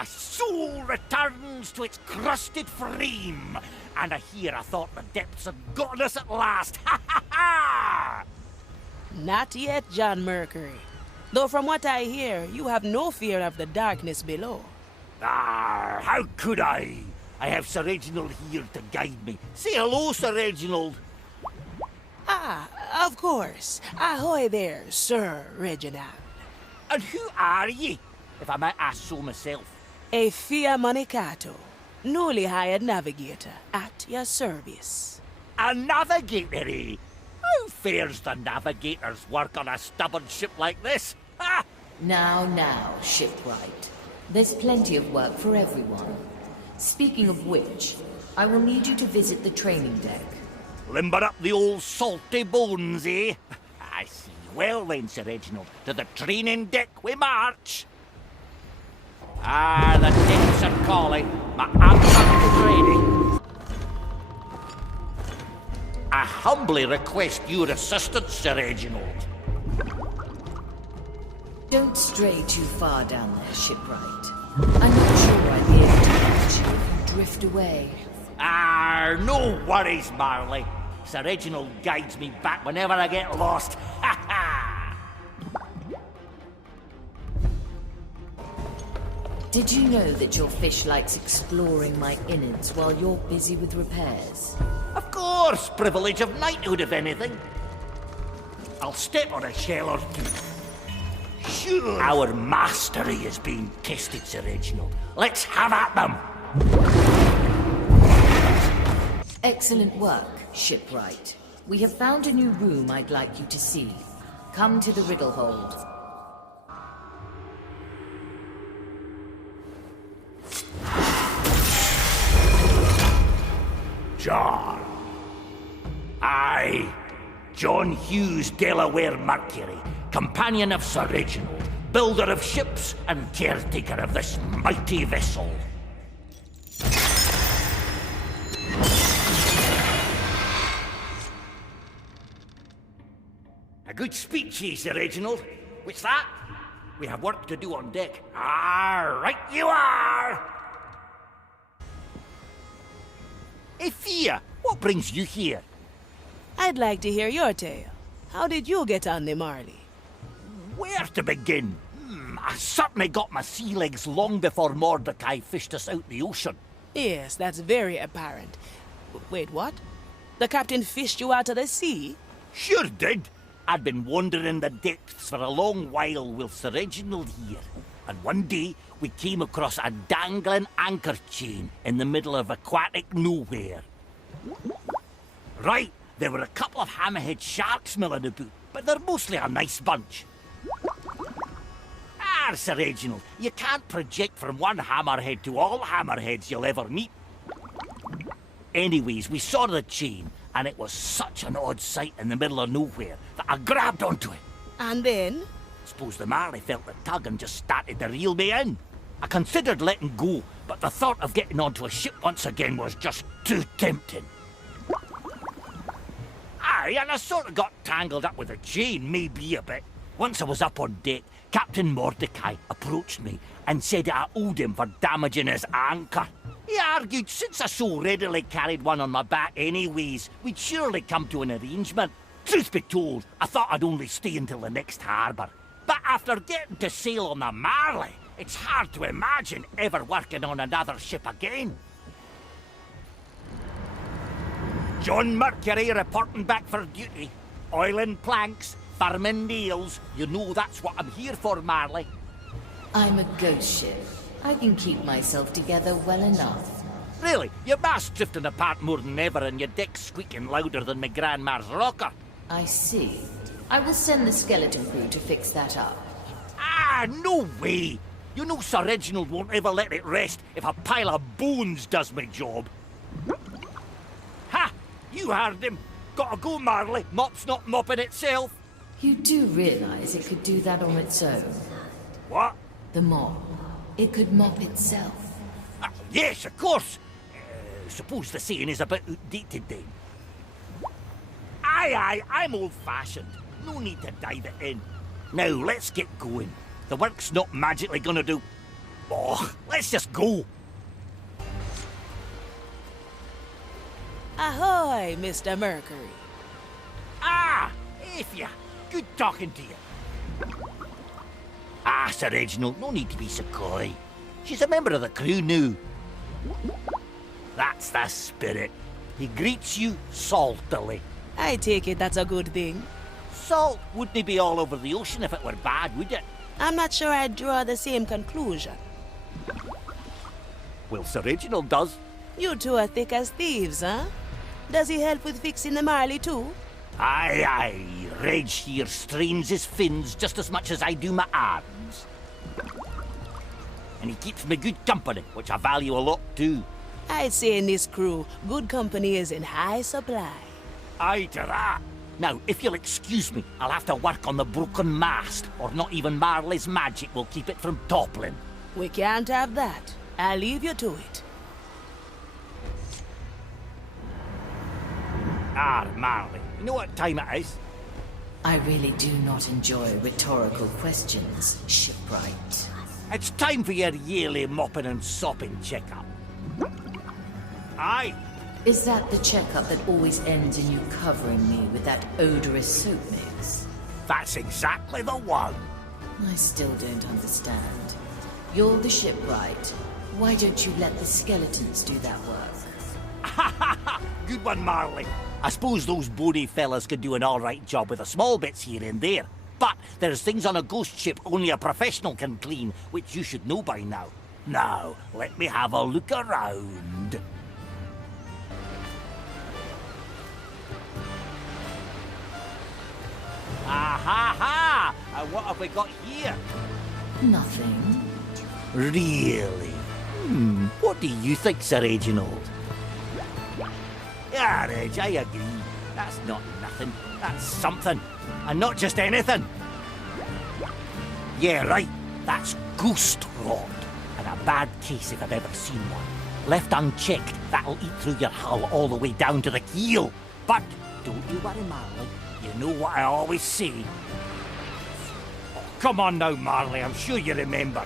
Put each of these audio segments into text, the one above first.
My soul returns to its crusted frame, and here I thought the depths had gotten us at last. Ha ha ha! Not yet, John Mercury. Though from what I hear, you have no fear of the darkness below. Ah, how could I? I have Sir Reginald here to guide me. Say hello, Sir Reginald. Ah, of course. Ahoy there, Sir Reginald. And who are ye, if I might ask so myself? A fiamanicato, newly hired navigator, at your service. A navigator, eh? How fares the navigator's work on a stubborn ship like this? Ha! Now, shipwright. There's plenty of work for everyone. Speaking of which, I will need you to visit the training deck. Limber up the old salty bones, eh? I see. Well then, Sir Reginald, to the training deck we march. Ah, the decks are calling. My anthem is ready. I humbly request your assistance, Sir Reginald. Don't stray too far down there, shipwright. I'm not sure I'd be able to catch you if you drift away. Ah, no worries, Marley. Sir Reginald guides me back whenever I get lost. Ha ha! Did you know that your fish likes exploring my innards while you're busy with repairs? Of course, privilege of knighthood, if anything. I'll step on a shell or two. Sure. Our mastery is being tested, Sir Reginald. Let's have at them. Excellent work, shipwright. We have found a new room I'd like you to see. Come to the riddle hold. John. I, John Hughes Delaware Mercury, companion of Sir Reginald, builder of ships and caretaker of this mighty vessel. A good speech, ye, Sir Reginald. What's that? We have work to do on deck. Ah, right you are! Hey, Fia, what brings you here? I'd like to hear your tale. How did you get on the Marley? Where to begin? I certainly got my sea legs long before Mordecai fished us out the ocean. Yes, that's very apparent. Wait, what? The captain fished you out of the sea? Sure did. I'd been wandering the depths for a long while with Sir Reginald here. And one day, we came across a dangling anchor chain in the middle of aquatic nowhere. Right, there were a couple of hammerhead sharks milling about, but they're mostly a nice bunch. Ah, Sir Reginald, you can't project from one hammerhead to all hammerheads you'll ever meet. Anyways, we saw the chain, and it was such an odd sight in the middle of nowhere that I grabbed onto it. And then? Suppose the Marley felt the tug and just started to reel me in. I considered letting go, but the thought of getting onto a ship once again was just too tempting. Aye, and I sort of got tangled up with the chain, maybe a bit. Once I was up on deck, Captain Mordecai approached me and said I owed him for damaging his anchor. He argued since I so readily carried one on my back anyways, we'd surely come to an arrangement. Truth be told, I thought I'd only stay until the next harbour. But after getting to sail on the Marley, it's hard to imagine ever working on another ship again. John Mercury reporting back for duty. Oiling planks, firming nails. You know that's what I'm here for, Marley. I'm a ghost ship. I can keep myself together well enough. Really? Your mast's drifting apart more than ever and your deck's squeaking louder than my grandma's rocker. I see. I will send the skeleton crew to fix that up. Ah, no way! You know Sir Reginald won't ever let it rest if a pile of bones does my job. Ha! You heard him. Gotta go, Marley. Mop's not mopping itself. You do realize it could do that on its own? What? The mop. It could mop itself. Yes, of course. Suppose the saying is a bit outdated then. Aye, I'm old-fashioned. No need to dive it in. Now, let's get going. The work's not magically gonna do... Oh, let's just go. Ahoy, Mr. Mercury. Ah, Aphia, good talking to you. Ah, Sir Reginald, no need to be so coy. She's a member of the crew now. That's the spirit. He greets you saltily. I take it that's a good thing. Salt wouldn't be all over the ocean if it were bad, would it? I'm not sure I'd draw the same conclusion. Well, Sir Reginald does. You two are thick as thieves, huh? Does he help with fixing the Marley too? Aye, aye. Reg here strains his fins just as much as I do my arms. And he keeps me good company, which I value a lot too. I'd say in this crew, good company is in high supply. Aye to that. Now, if you'll excuse me, I'll have to work on the broken mast, or not even Marley's magic will keep it from toppling. We can't have that. I'll leave you to it. Ah, Marley, you know what time it is? I really do not enjoy rhetorical questions, shipwright. It's time for your yearly mopping and sopping checkup. Aye. Is that the checkup that always ends in you covering me with that odorous soap mix? That's exactly the one. I still don't understand. You're the shipwright. Why don't you let the skeletons do that work? Good one, Marley. I suppose those bony fellas could do an alright job with the small bits here and there. But there's things on a ghost ship only a professional can clean, which you should know by now. Now, let me have a look around. Ah-ha-ha! And what have we got here? Nothing. Really? What do you think, Sir Reginald? Yeah, Reg, I agree. That's not nothing. That's something. And not just anything. Yeah, right. That's ghost rot. And a bad case if I've ever seen one. Left unchecked, that'll eat through your hull all the way down to the keel. But don't you worry, Marley. You know what I always say. Oh, come on now, Marley. I'm sure you remember.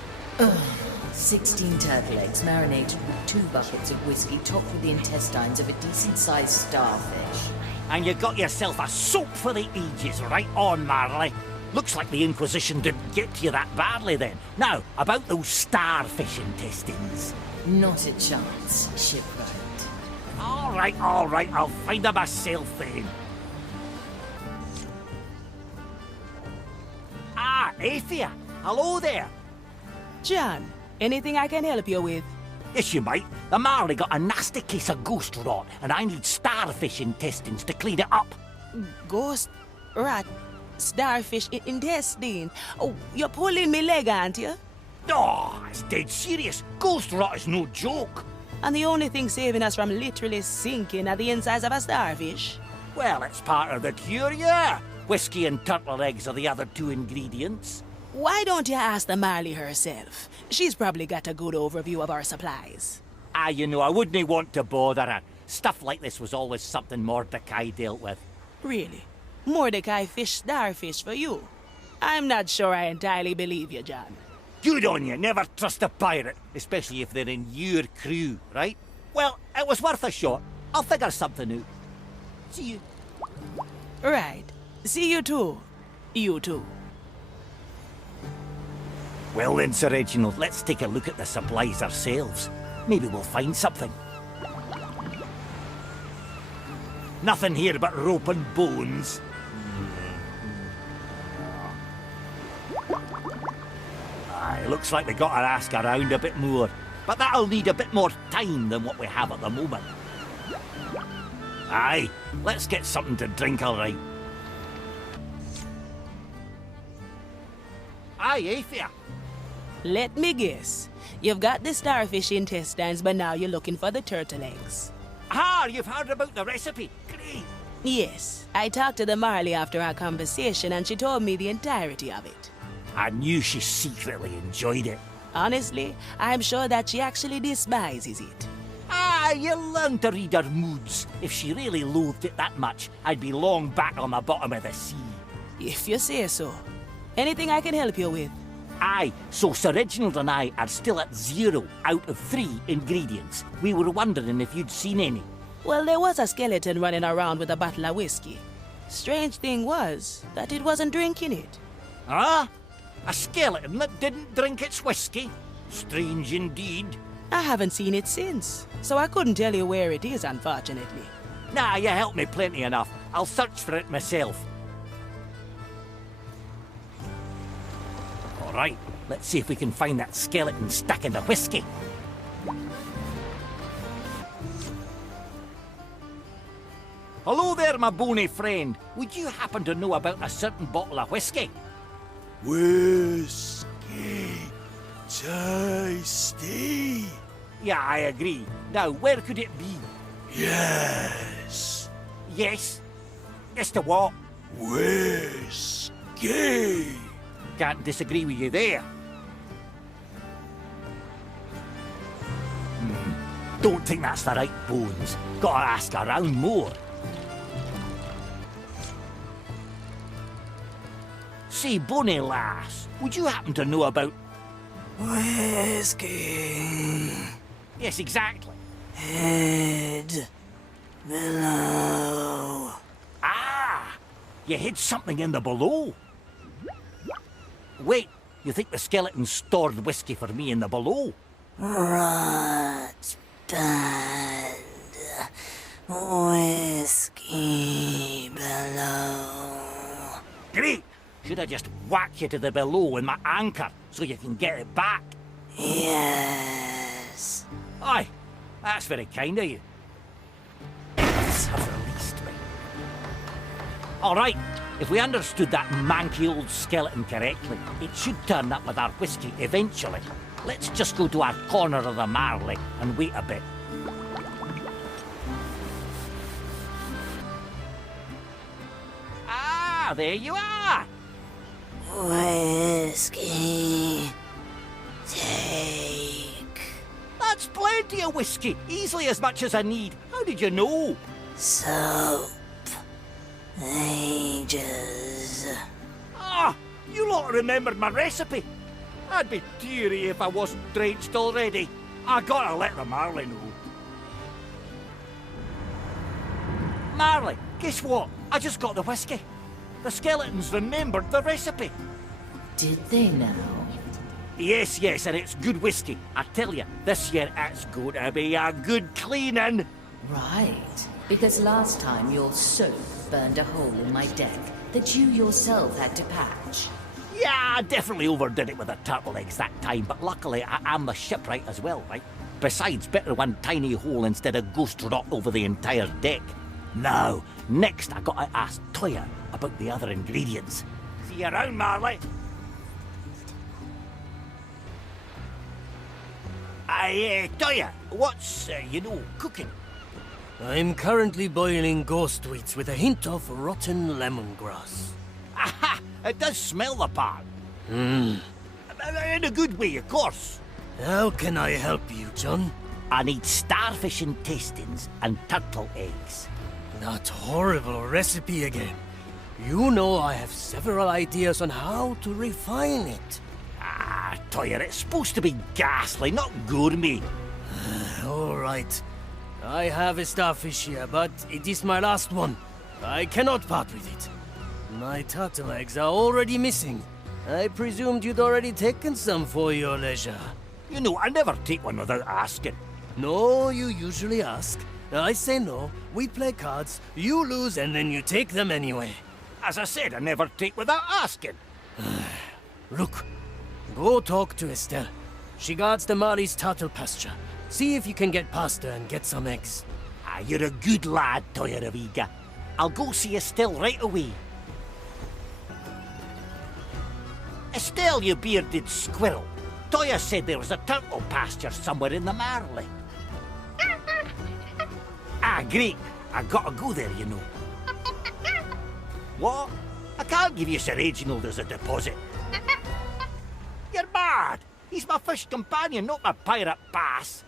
16 turtle eggs marinated with 2 buckets of whiskey topped with the intestines of a decent-sized starfish. And you got yourself a soap for the ages, right on, Marley. Looks like the Inquisition didn't get to you that badly then. Now, about those starfish intestines. Not a chance, shipwright. All right, I'll find them myself then. Ah, Aphia, hello there. John, anything I can help you with? Yes, you might. The Marley got a nasty case of ghost rot, and I need starfish intestines to clean it up. Ghost, rat, starfish intestine. Oh, you're pulling me leg, aren't you? Oh, it's dead serious. Ghost rot is no joke. And the only thing saving us from literally sinking are the insides of a starfish? Well, it's part of the cure, yeah. Whiskey and turtle eggs are the other 2 ingredients. Why don't you ask the Marley herself? She's probably got a good overview of our supplies. Ah, you know, I wouldn't want to bother her. Stuff like this was always something Mordecai dealt with. Really? Mordecai fished starfish for you? I'm not sure I entirely believe you, John. Good on you. Never trust a pirate, especially if they're in your crew, right? Well, it was worth a shot. I'll figure something out. See you. Right. See you too. You too. Well then, Sir Reginald, let's take a look at the supplies ourselves. Maybe we'll find something. Nothing here but rope and bones. Aye, looks like we gotta ask around a bit more. But that'll need a bit more time than what we have at the moment. Aye, let's get something to drink, all right. Aye, Aphia. Let me guess. You've got the starfish intestines, but now you're looking for the turtle eggs. Ah, you've heard about the recipe. Great. Yes, I talked to the Marley after our conversation and she told me the entirety of it. I knew she secretly enjoyed it. Honestly, I'm sure that she actually despises it. Ah, you learn to read her moods. If she really loathed it that much, I'd be long back on the bottom of the sea. If you say so. Anything I can help you with? Aye, so Sir Reginald and I are still at 0 out of 3 ingredients. We were wondering if you'd seen any. Well, there was a skeleton running around with a bottle of whiskey. Strange thing was that it wasn't drinking it. Huh? A skeleton that didn't drink its whiskey? Strange indeed. I haven't seen it since, so I couldn't tell you where it is, unfortunately. Nah, you helped me plenty enough. I'll search for it myself. All right, let's see if we can find that skeleton stuck in the whiskey. Hello there, my bony friend. Would you happen to know about a certain bottle of whiskey? Whiskey. Tasty. Yeah, I agree. Now, where could it be? Yes. Yes? Yes to what? Whiskey. Can't disagree with you there. Don't think that's the right bones. Gotta ask around more. Say, Bonnie lass, would you happen to know about... Whiskey. Yes, exactly. Head below. Ah! You hid something in the below. Wait, you think the skeleton stored whiskey for me in the below? Rot bad. Whiskey below. Great! Should I just whack you to the below with my anchor so you can get it back? Yes. Aye, that's very kind of you. Have released me. All right, if we understood that manky old skeleton correctly, it should turn up with our whiskey eventually. Let's just go to our corner of the Marley and wait a bit. Ah, there you are. Whiskey. Take. That's plenty of whiskey, easily as much as I need. How did you know? Soap. Ages. Ah, you lot remembered my recipe. I'd be teary if I wasn't drenched already. I gotta let the Marley know. Marley, guess what? I just got the whiskey. The skeletons remembered the recipe. Did they now? Yes, yes, and it's good whiskey. I tell you, this year it's going to be a good cleaning. Right. Because last time your soap burned a hole in my deck that you yourself had to patch. Yeah, I definitely overdid it with the turtle eggs that time, but luckily I am the shipwright as well, right? Besides, better one tiny hole instead of ghost rot over the entire deck. Now, next I gotta ask Toya about the other ingredients. See you around, Marley. Toya, what's, cooking? I'm currently boiling ghost wheats with a hint of rotten lemongrass. Aha! It does smell the part. In a good way, of course. How can I help you, John? I need starfish intestines and turtle eggs. That horrible recipe again. You know I have several ideas on how to refine it. Ah, Toya, it's supposed to be ghastly, not gourmet. All right. I have a starfish here, but it is my last one. I cannot part with it. My turtle eggs are already missing. I presumed you'd already taken some for your leisure. You know, I never take one without asking. No, you usually ask. I say no, we play cards, you lose, and then you take them anyway. As I said, I never take without asking. Look, go talk to Estelle. She guards the Mari's turtle pasture. See if you can get past her and get some eggs. Ah, you're a good lad, Toya Raviga. I'll go see Estelle right away. Estelle, you bearded squirrel. Toya said there was a turtle pasture somewhere in the Marley. Ah, great. I gotta go there, you know. What? I can't give you Sir Reginald as a deposit. You're mad. He's my fish companion, not my pirate pass.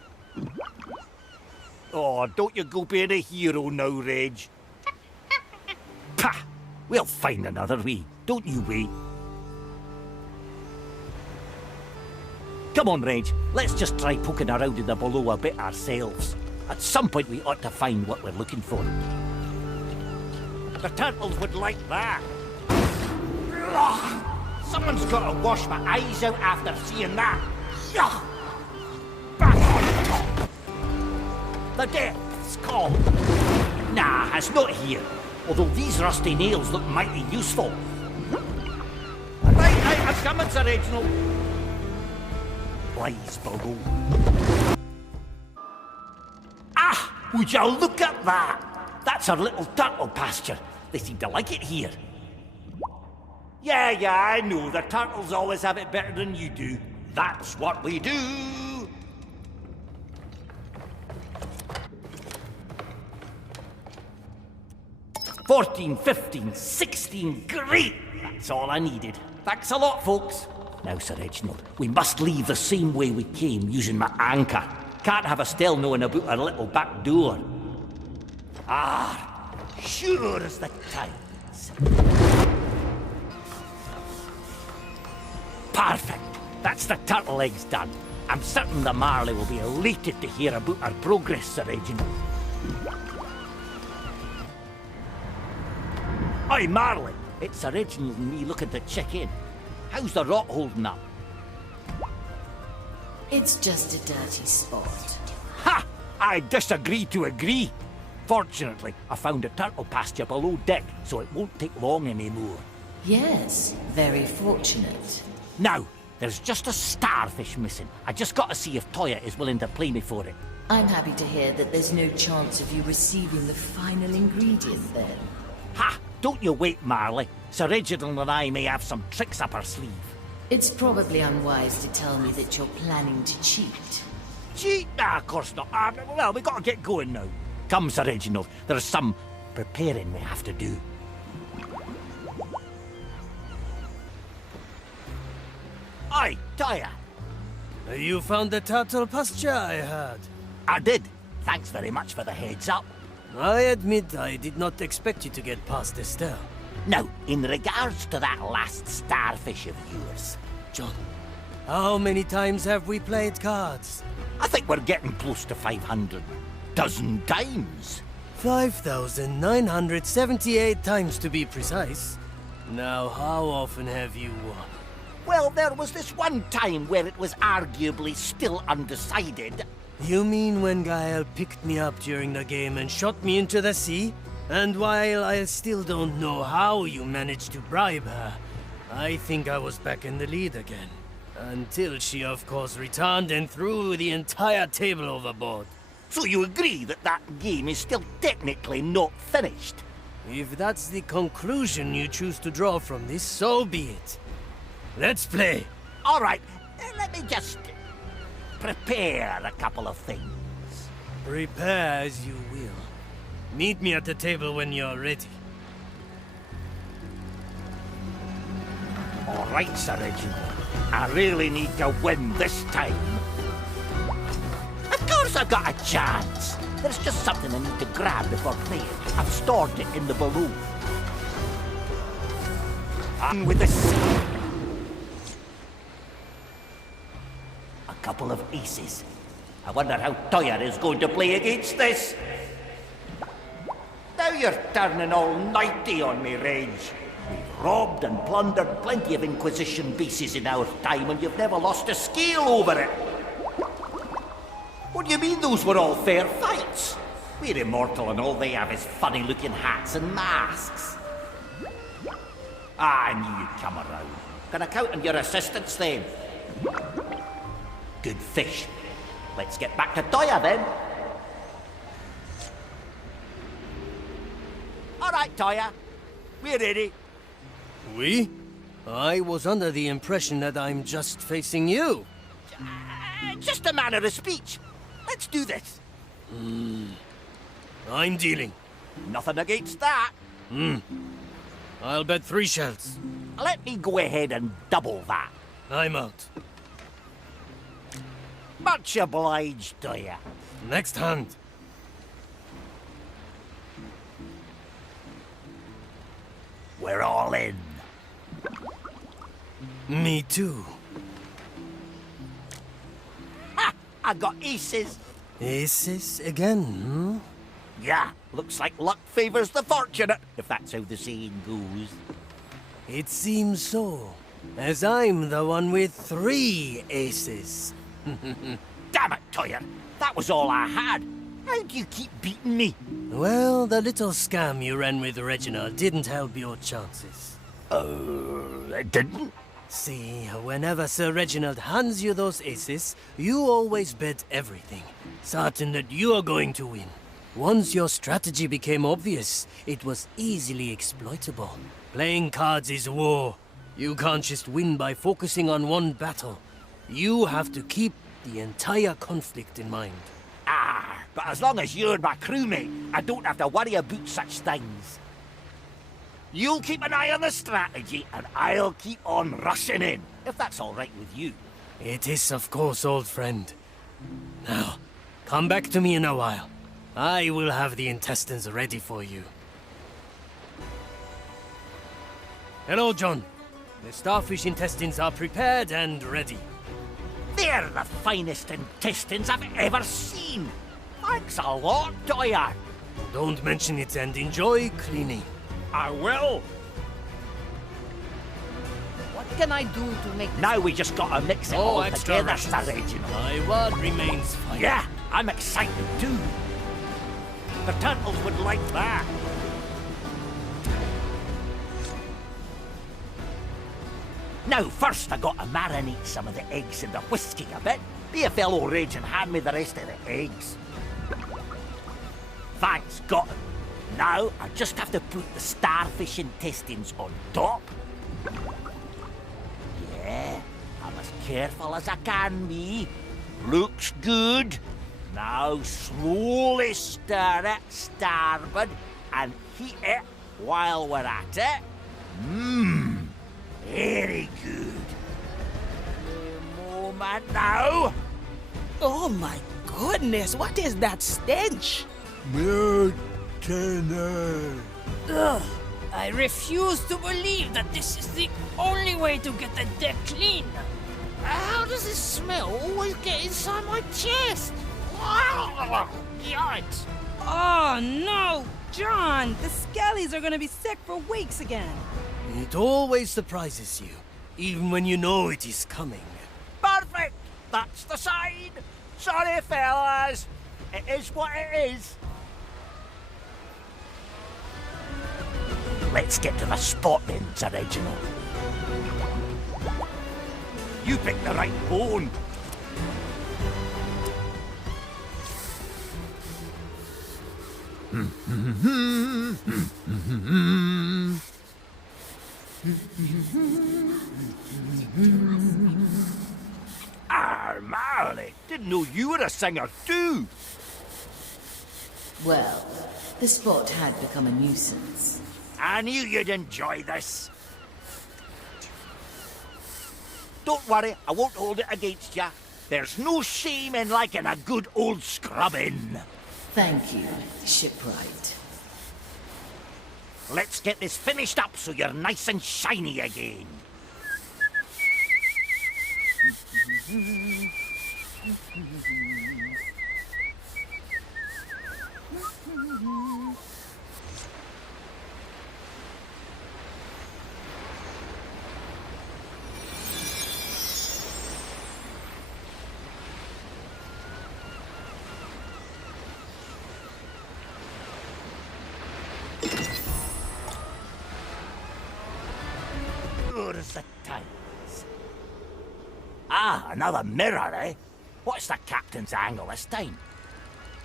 Oh, don't you go being a hero now, Reg. Pah! We'll find another way. Don't you wait. Come on, Reg. Let's just try poking around in the below a bit ourselves. At some point we ought to find what we're looking for. The turtles would like that. Ugh. Someone's got to wash my eyes out after seeing that. Ugh. The depth's call. Nah, it's not here. Although these rusty nails look mighty useful. Right, I'm coming, Sir Reginald. Lies below. Ah! Would you look at that? That's our little turtle pasture. They seem to like it here. Yeah, I know. The turtles always have it better than you do. That's what we do. 14, 15, 16, great! That's all I needed. Thanks a lot, folks. Now, Sir Reginald, we must leave the same way we came, using my anchor. Can't have Estelle knowing about our little back door. Ah, sure as the tides. Perfect. That's the turtle eggs done. I'm certain the Marley will be elated to hear about our progress, Sir Reginald. Oi, Marley! It's Sir Reginald and me looking to check in. How's the rot holding up? It's just a dirty spot. Ha! I disagree to agree. Fortunately, I found a turtle pasture below deck, so it won't take long anymore. Yes, very fortunate. Now, there's just a starfish missing. I just got to see if Toya is willing to play me for it. I'm happy to hear that there's no chance of you receiving the final ingredient then. Ha! Don't you wait, Marley. Sir Reginald and I may have some tricks up our sleeve. It's probably unwise to tell me that you're planning to cheat. Cheat? Nah, of course not. Well, we got to get going now. Come, Sir Reginald. There's some preparing we have to do. Aye, Toya. You found the turtle pasture I heard. I did. Thanks very much for the heads up. I admit I did not expect you to get past Estelle. Now, in regards to that last starfish of yours, John, how many times have we played cards? I think we're getting close to 500. Dozen times. 5,978 times to be precise. Now, how often have you won? Well, there was this one time where it was arguably still undecided. You mean when Gael picked me up during the game and shot me into the sea? And while I still don't know how you managed to bribe her, I think I was back in the lead again. Until she, of course, returned and threw the entire table overboard. So you agree that that game is still technically not finished? If that's the conclusion you choose to draw from this, so be it. Let's play. All right, let me just prepare a couple of things. Prepare as you will. Meet me at the table when you're ready. All right, Sir Reginald. I really need to win this time. Of course I've got a chance. There's just something I need to grab before playing. I've stored it in the balloon. On with the sea. A couple of aces. I wonder how Toya is going to play against this. Now you're turning all nighty on me, Reg. We've robbed and plundered plenty of Inquisition bases in our time, and you've never lost a scale over it. What do you mean those were all fair fights? We're immortal and all they have is funny-looking hats and masks. I knew you'd come around. Can I count on your assistance then? Good fish. Let's get back to Toya then. All right, Toya. We're ready. We? I was under the impression that I'm just facing you. Just a manner of speech. Let's do this. I'm dealing. Nothing against that. I'll bet 3 shells. Let me go ahead and double that. I'm out. Much obliged, Toya. Next hand. We're all in. Me too. I got aces. Aces again, hmm? Yeah, looks like luck favors the fortunate, if that's how the saying goes. It seems so, as I'm the one with 3 aces. Damn it, Toyer. That was all I had. How do you keep beating me? Well, the little scam you ran with Reginald didn't help your chances. It didn't? See, whenever Sir Reginald hands you those aces, you always bet everything, certain that you are going to win. Once your strategy became obvious, it was easily exploitable. Playing cards is war. You can't just win by focusing on one battle. You have to keep the entire conflict in mind. Ah, but as long as you're my crewmate, I don't have to worry about such things. You'll keep an eye on the strategy, and I'll keep on rushing in, if that's all right with you. It is, of course, old friend. Now, come back to me in a while. I will have the intestines ready for you. Hello, John. The starfish intestines are prepared and ready. They're the finest intestines I've ever seen. Thanks a lot, Toyer. Don't mention it and enjoy cleaning. I will. What can I do to make this... Now we just gotta mix it all together, Sir Reginald. My word remains fine. Yeah, I'm excited too. The turtles would like that. Now, first I gotta marinate some of the eggs in the whiskey a bit. Be a fellow rage and hand me the rest of the eggs. Thanks, got it. Now, I just have to put the starfish intestines on top. Yeah, I'm as careful as I can be. Looks good. Now, slowly stir it starboard and heat it while we're at it. Mmm, very good. A moment now. Oh my goodness, what is that stench? Ugh, I refuse to believe that this is the only way to get the deck clean. How does this smell always get inside my chest? Yikes. Oh no! John, the skellies are gonna be sick for weeks again. It always surprises you, even when you know it is coming. Perfect. That's the sign. Sorry, fellas. It is what it is. Let's get to the spot then, Sir Reginald. You picked the right bone. Marley, didn't know you were a singer too. Well, the spot had become a nuisance. I knew you'd enjoy this. Don't worry, I won't hold it against you. There's no shame in liking a good old scrubbing. Thank you, shipwright. Let's get this finished up so you're nice and shiny again. Where's the tiles? Ah, another mirror, eh? What's the captain's angle this time?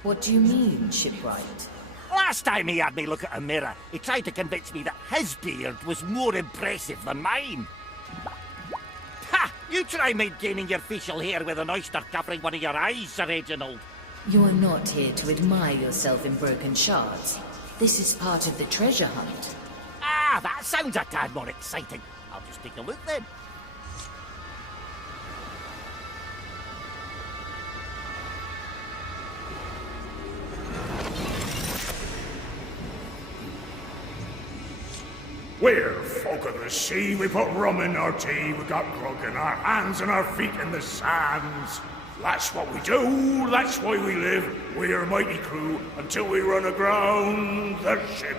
What do you mean, shipwright? Last time he had me look at a mirror, he tried to convince me that his beard was more impressive than mine. Ha! You try maintaining your facial hair with an oyster covering one of your eyes, Sir Reginald. You are not here to admire yourself in broken shards. This is part of the treasure hunt. Ah, that sounds a tad more exciting. I'll just take a look then. We're folk of the sea, we put rum in our tea, we got grog in our hands and our feet in the sands. That's what we do, that's why we live. We're a mighty crew until we run aground the ship.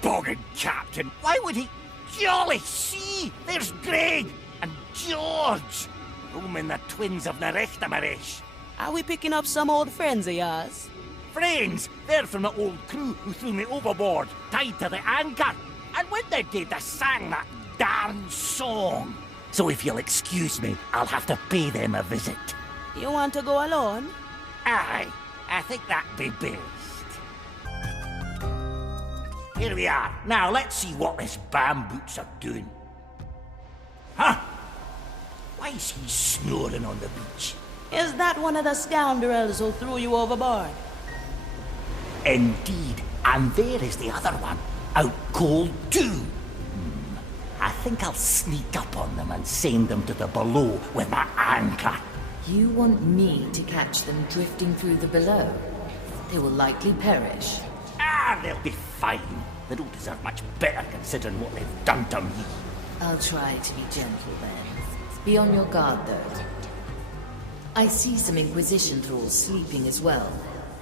Boggin' Captain, why would he? Jolly see, there's Greg and George. Roaming the twins of Nerechtamarish. Are we picking up some old friends of yours? Friends, they're from the old crew who threw me overboard, tied to the anchor. And when they did, they sang that darn song. So if you'll excuse me, I'll have to pay them a visit. You want to go alone? Aye, I think that'd be best. Here we are. Now let's see what this bamboots are doing. Huh? Why is he snoring on the beach? Is that one of the scoundrels who threw you overboard? Indeed, and there is the other one, out cold too. I think I'll sneak up on them and send them to the below with my anchor. You want me to catch them drifting through the below? They will likely perish. Ah, they'll be fine. They don't deserve much better considering what they've done to me. I'll try to be gentle then. Be on your guard though. I see some Inquisition thralls sleeping as well.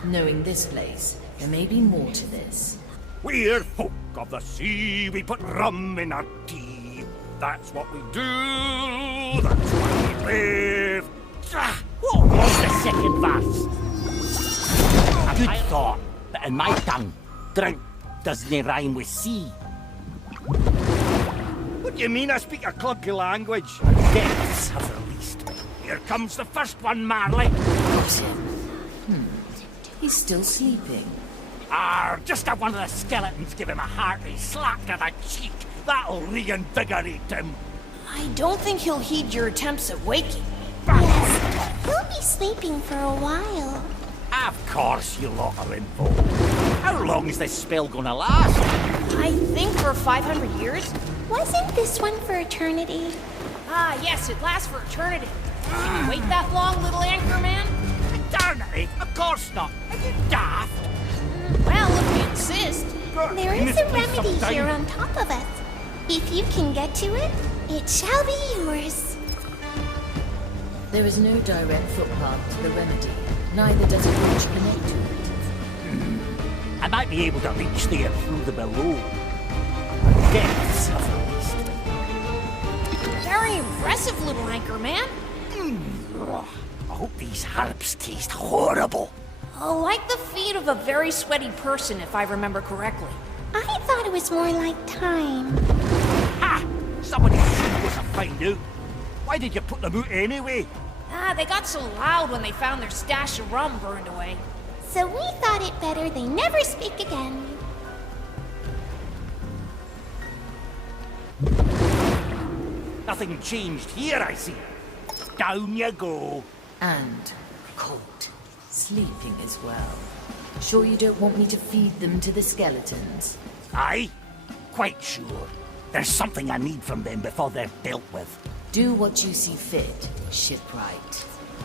Knowing this place, there may be more to this. We're folk of the sea, we put rum in our tea. That's what we do, that's why we live. Ah, what was the second verse? A good thought, but in my tongue, drink doesn't rhyme with sea. What do you mean I speak a clunky language? Deaths have released me. Here comes the first one, Marley. Got him. He's still sleeping. Just have one of the skeletons give him a hearty slap to the cheek. That'll reinvigorate him. I don't think he'll heed your attempts at waking. Yes, he'll be sleeping for a while. Of course you lot are involved. How long is this spell gonna last? I think for 500 years. Wasn't this one for eternity? Ah, yes, it lasts for eternity. Can you wait that long, little anchor man? Eternity? Of course not. Are you daft? Well, if you insist. There is a remedy here on top of us. If you can get to it, it shall be yours. There is no direct footpath to the remedy. Neither does a bridge connect to it. I might be able to reach there through the below. Deaths have released me. Very impressive, little anchor man. I hope these herbs taste horrible. Like the feet of a very sweaty person, if I remember correctly. I thought it was more like time. Ha! Somebody soon was to find out. Why did you put them out anyway? They got so loud when they found their stash of rum burned away. So we thought it better they never speak again. Nothing changed here, I see. Down you go. And cold. Sleeping as well. Sure you don't want me to feed them to the skeletons? Aye, quite sure. There's something I need from them before they're dealt with. Do what you see fit, shipwright.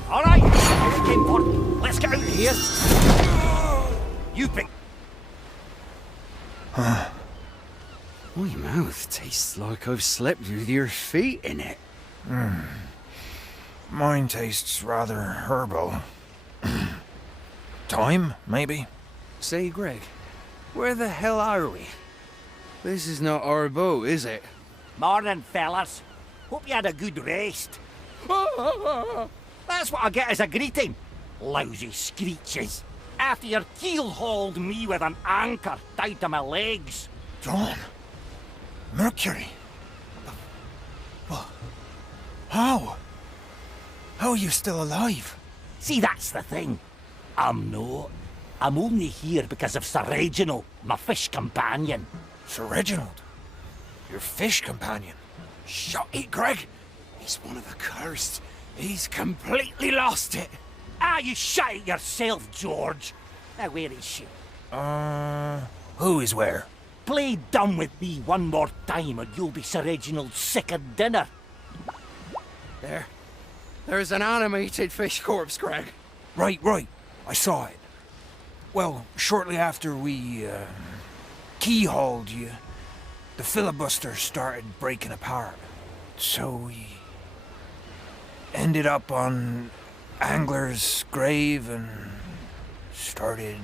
All right, here we came for. Let's get out of here. You pick. My mouth tastes like I've slept with your feet in it. Mine tastes rather herbal. Thyme, maybe? Say, Greg, where the hell are we? This is not our boat, is it? Morning, fellas. Hope you had a good rest. That's what I get as a greeting. Lousy screeches. After your keel-hauled me with an anchor tied to my legs. John. Mercury. Well, how? How are you still alive? See, that's the thing. I'm not. I'm only here because of Sir Reginald, my fish companion. Sir Reginald? Your fish companion? Shut it, Greg. He's one of the cursed. He's completely lost it. Ah, you shut it yourself, George. Now, where is she? Who is where? Play dumb with me one more time or you'll be Sir Reginald's second dinner. There's an animated fish corpse, Greg. Right. I saw it. Well, shortly after we, keyhauled you, the filibuster started breaking apart. So we ended up on angler's grave and started,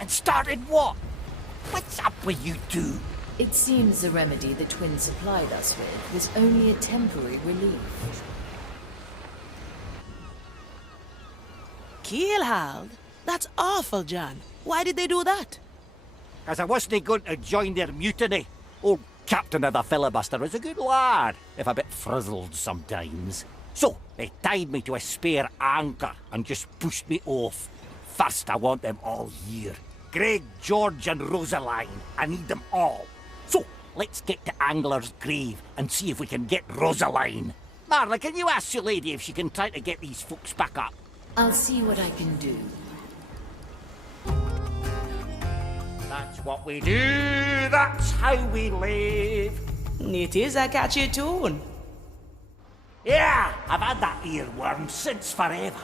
And started what? What's up with you two? It seems the remedy the twins supplied us with was only a temporary relief. Keelhauled? That's awful, John. Why did they do that? As I wasn't going to join their mutiny. Old captain of the filibuster was a good lad, if a bit frizzled sometimes. So, they tied me to a spare anchor and just pushed me off. First, I want them all here. Greg, George and Rosaline. I need them all. So, let's get to Angler's grave and see if we can get Rosaline. Marla, can you ask your lady if she can try to get these folks back up? I'll see what I can do. That's what we do. That's how we live. It is a catchy tune. Yeah, I've had that earworm since forever.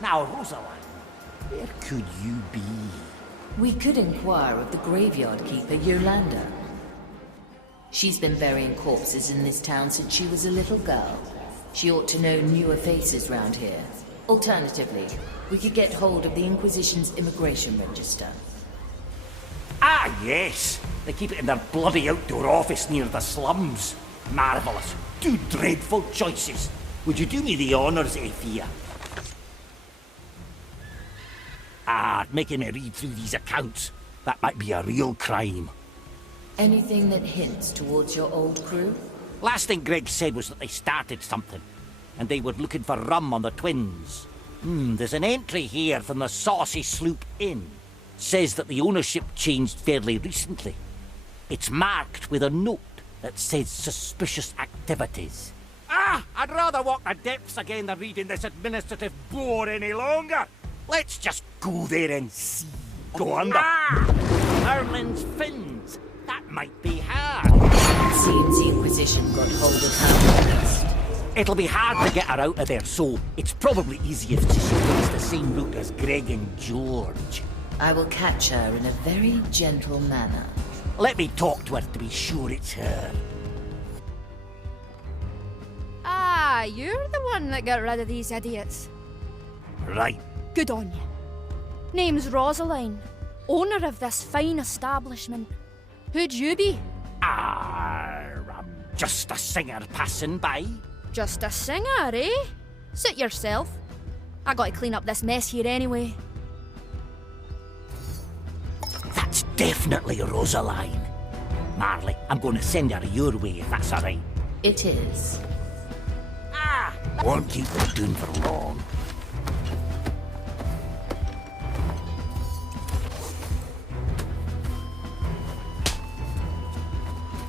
Now, Rosaline, where could you be? We could inquire of the graveyard keeper, Yolanda. She's been burying corpses in this town since she was a little girl. She ought to know newer faces round here. Alternatively, we could get hold of the Inquisition's immigration register. Ah, yes. They keep it in their bloody outdoor office near the slums. Marvellous. Two dreadful choices. Would you do me the honours, Ephia? Making me read through these accounts. That might be a real crime. Anything that hints towards your old crew? Last thing Greg said was that they started something, and they were looking for rum on the twins. There's an entry here from the Saucy Sloop Inn. Says that the ownership changed fairly recently. It's marked with a note that says suspicious activities. I'd rather walk the depths again than reading this administrative bore any longer. Let's just go there and see. Go under. Merlin's fins. That might be her. It seems the Inquisition got hold of her first. It'll be hard to get her out of there, so it's probably easiest if she takes the same route as Greg and George. I will catch her in a very gentle manner. Let me talk to her to be sure it's her. You're the one that got rid of these idiots. Right. Good on you. Name's Rosaline, owner of this fine establishment. Who'd you be? I'm just a singer passing by. Just a singer, eh? Suit yourself. I gotta clean up this mess here anyway. That's definitely Rosaline. Marley, I'm going to send her your way if that's all right. It is. Won't keep them doing for long.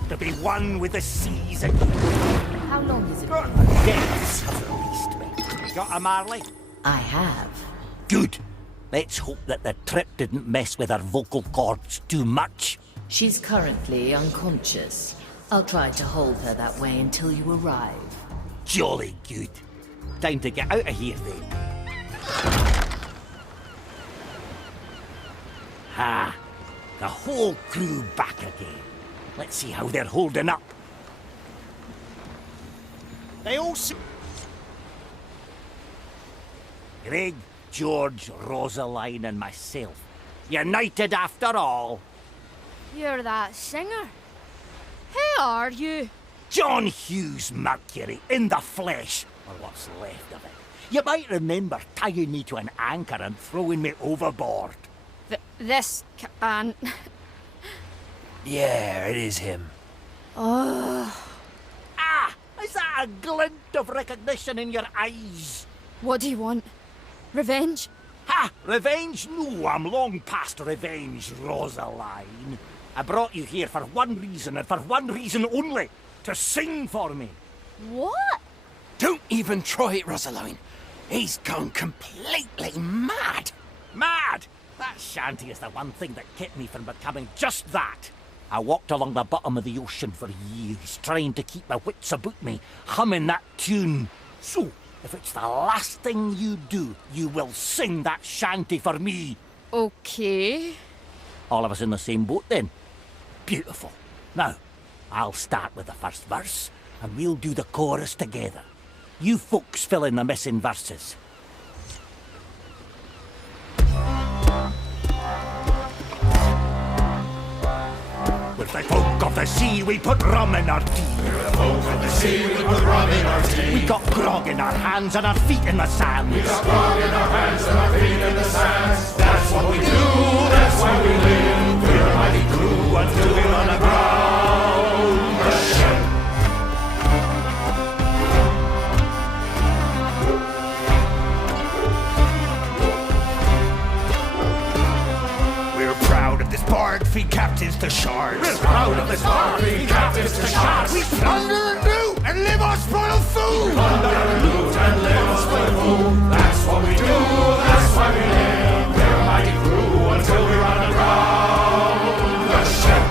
To be one with the seas again. How long has it been? Deaths have released me. Got a Marley? I have. Good. Let's hope that the trip didn't mess with her vocal cords too much. She's currently unconscious. I'll try to hold her that way until you arrive. Jolly good. Time to get out of here then. The whole crew back again. Let's see how they're holding up. They all Greg, George, Rosaline and myself. United after all. You're that singer. Who are you? John Hughes Mercury, in the flesh, or what's left of it. You might remember tying me to an anchor and throwing me overboard. This can... Yeah, it is him. Is that a glint of recognition in your eyes? What do you want? Revenge? Revenge? No, I'm long past revenge, Rosaline. I brought you here for one reason, and for one reason only. To sing for me. What? Don't even try it, Rosaline. He's gone completely mad. Mad? That shanty is the one thing that kept me from becoming just that. I walked along the bottom of the ocean for years, trying to keep my wits about me, humming that tune. So, if it's the last thing you do, you will sing that shanty for me. Okay. All of us in the same boat then? Beautiful. Now, I'll start with the first verse, and we'll do the chorus together. You folks fill in the missing verses. With the folk of the sea, we put rum in our tea. We're the folk of the sea, we put rum in our tea. We got grog in our hands and our feet in the sands. We got grog in our hands and our feet in the sands. That's what we do, that's why we live. We're a mighty crew until we run aground the ship. Proud of this port, feed captives to sharks. We're proud of this port, feed captives to sharks. We plunder and loot and live on spoiled food. We plunder and loot and live on spoiled food. That's what we do, that's why we live. We're a mighty crew until we run aground the ship.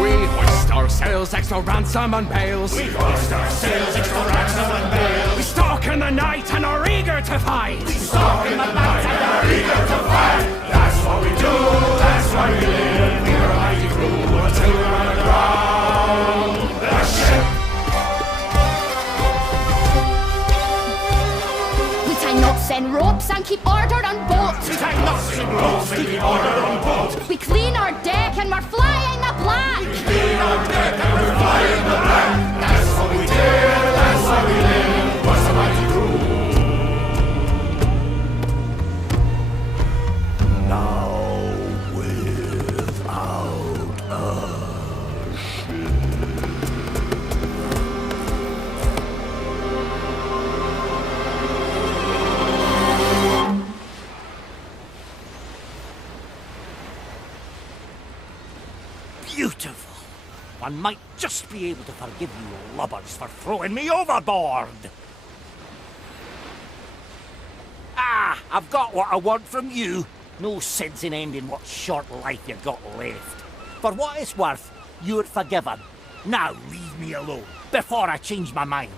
We hoist our sails, extra ransom and bales. We hoist our sails, extra ransom and bales. We stalk in the night and are eager to fight. We stalk in the night and are eager to fight. That's what we do, that's why we live. We're a mighty crew until we run aground the ship. We tie knots and ropes and keep order on boats. We tie knots and ropes and keep order on boats. We clean our deck and we're flying the black. We clean our deck and we're flying the black. That's what we did, that's why we live. What's a mighty crew? Now without a ship. Beautiful. One might just be able to forgive you lubbers for throwing me overboard. Ah, I've got what I want from you. No sense in ending what short life you've got left. For what it's worth, you're forgiven. Now leave me alone, before I change my mind.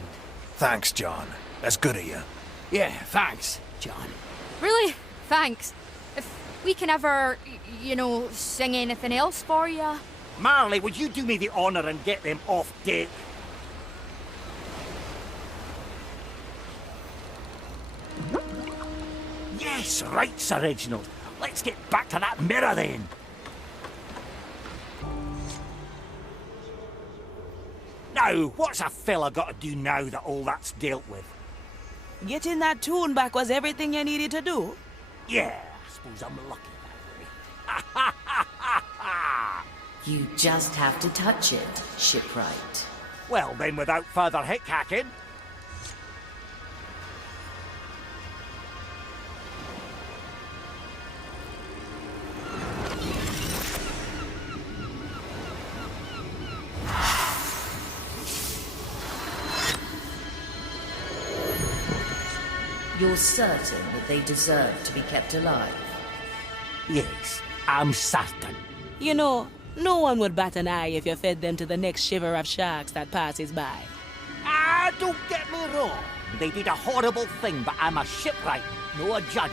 Thanks, John. That's good of you. Yeah, thanks, John. Really? Thanks. If we can ever, sing anything else for you. Marley, would you do me the honour and get them off deck? Yes, right, Sir Reginald. Let's get back to that mirror then. Now, what's a fella got to do now that all that's dealt with? Getting that tune back was everything you needed to do? Yeah, I suppose I'm lucky that way. You just have to touch it, shipwright. Well, then, without further hick-hacking. You're certain that they deserve to be kept alive? Yes, I'm certain. No one would bat an eye if you fed them to the next shiver of sharks that passes by. Ah, don't get me wrong. They did a horrible thing, but I'm a shipwright, no a judge.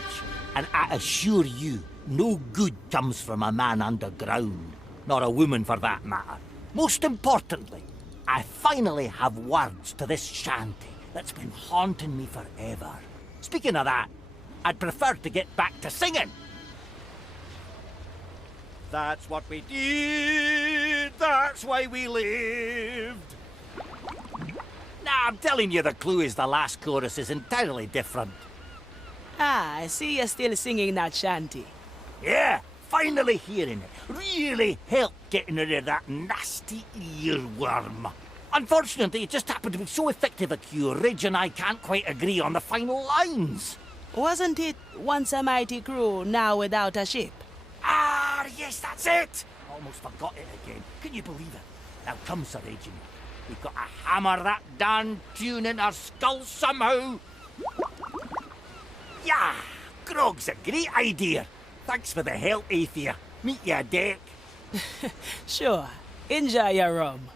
And I assure you, no good comes from a man underground. Nor a woman, for that matter. Most importantly, I finally have words to this shanty that's been haunting me forever. Speaking of that, I'd prefer to get back to singing. That's what we did, that's why we lived. Nah, I'm telling you, the clue is the last chorus is entirely different. Ah, I see you're still singing that shanty. Yeah, finally hearing it really helped getting rid of that nasty earworm. Unfortunately, it just happened to be so effective a cure, Ridge and I can't quite agree on the final lines. Wasn't it once a mighty crew, now without a ship? Ah, yes, that's it! Almost forgot it again. Can you believe it? Now come, Sir Reginald. We've got to hammer that darn tune in our skulls somehow. Yeah, grog's a great idea. Thanks for the help, Aethia. Meet you at deck. Sure. Enjoy your rum.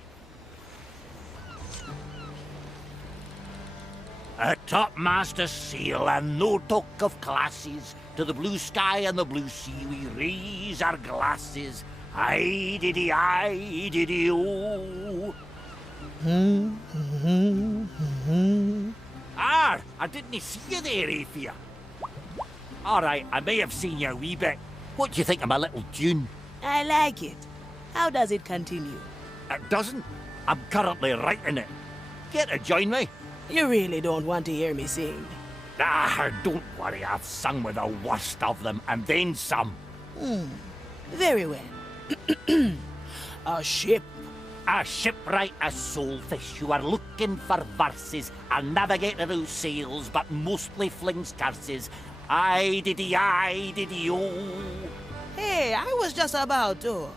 A topmaster sail and no talk of classes. To the blue sky and the blue sea we raise our glasses. Aye, diddy, oh. I didn't see you there, Aphia. All right, I may have seen you a wee bit. What do you think of my little tune? I like it. How does it continue? It doesn't. I'm currently writing it. Care to join me? You really don't want to hear me sing? Don't worry, I've sung with the worst of them, and then some. Very well. A ship. A shipwright, a soulfish who are looking for verses, a navigator who sails but mostly flings curses. Aye, diddy, oh. Hey, I was just about to.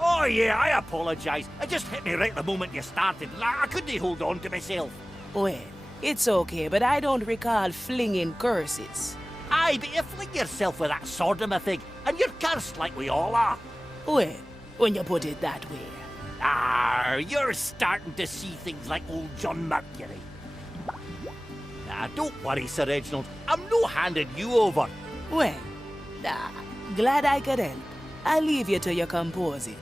Oh yeah, I apologise. It just hit me right the moment you started. I couldn't hold on to myself. Well, it's okay, but I don't recall flinging curses. Aye, but you fling yourself with that Sodoma thing, and you're cursed like we all are. Well, when you put it that way. You're starting to see things like old John Mercury. Don't worry, Sir Reginald. I'm no handing you over. Well, glad I could help. I'll leave you to your composing.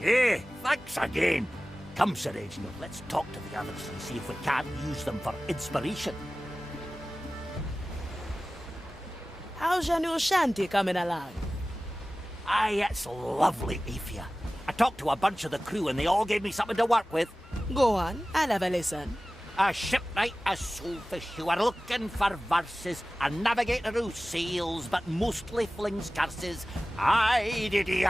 Yeah, thanks again. Come, Sir Reginald, let's talk to the others and see if we can't use them for inspiration. How's your new shanty coming along? Aye, it's lovely, Aphia. I talked to a bunch of the crew and they all gave me something to work with. Go on, I'll have a listen. A shipwright, a soulfish who are looking for verses, a navigator who sails but mostly flings curses. Aye, diddy,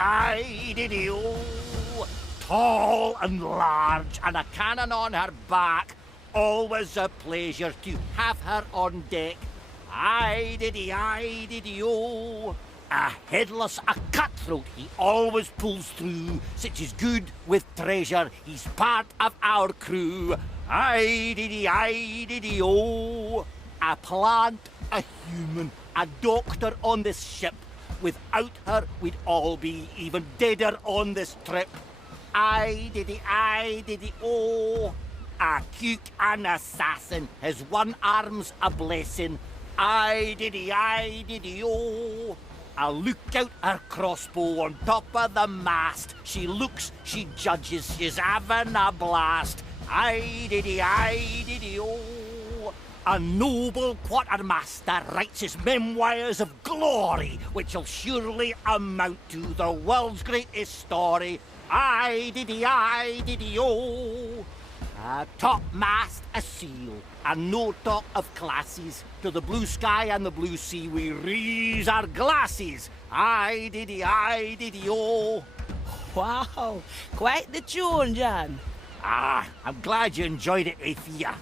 oh. Tall and large and a cannon on her back. Always a pleasure to have her on deck. Aye, diddy, oh. A headless, a cutthroat, he always pulls through. Such is good with treasure, he's part of our crew. Aye, diddy, oh. A plant, a human, a doctor on this ship. Without her, we'd all be even deader on this trip. Aye, diddy, oh. A cook, an assassin, his one arm's a blessing. Aye, diddy, oh. A lookout, her crossbow on top of the mast. She looks, she judges, she's having a blast. Aye, diddy, oh. A noble quartermaster writes his memoirs of glory, which'll surely amount to the world's greatest story. Aye, diddy, oh. A topmast, a seal, and no talk of classes. To the blue sky and the blue sea we raise our glasses. Aye, diddy, oh. Wow, quite the tune, John. I'm glad you enjoyed it, Aphia.